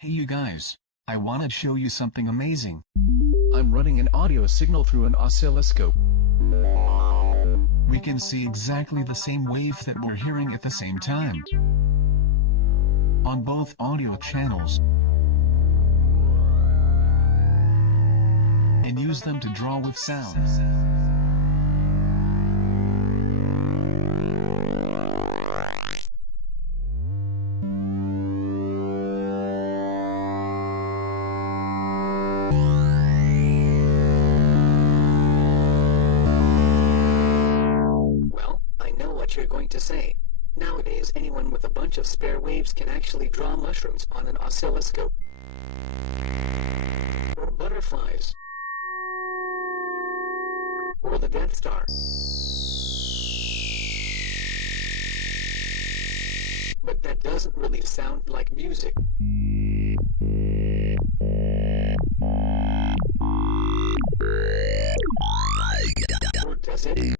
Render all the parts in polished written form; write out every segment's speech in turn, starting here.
Hey you guys, I wanna show you something amazing. I'm running an audio signal through an oscilloscope. We can see exactly the same wave that we're hearing at the same time on both audio channels, and use them to draw with sound. Well, I know what you're going to say. Nowadays, anyone with a bunch of spare waves can actually draw mushrooms on an oscilloscope. Or butterflies. Or the Death Star. But that doesn't really sound like music. Or does it?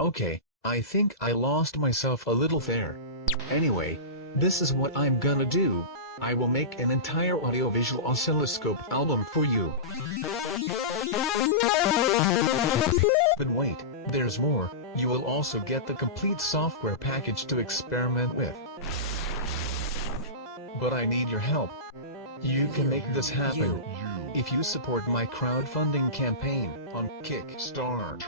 Okay, I think I lost myself a little there. Anyway, this is what I'm gonna do. I will make an entire audiovisual oscilloscope album for you. But wait, there's more. You will also get the complete software package to experiment with. But I need your help. You can make this happen if you support my crowdfunding campaign on Kickstarter.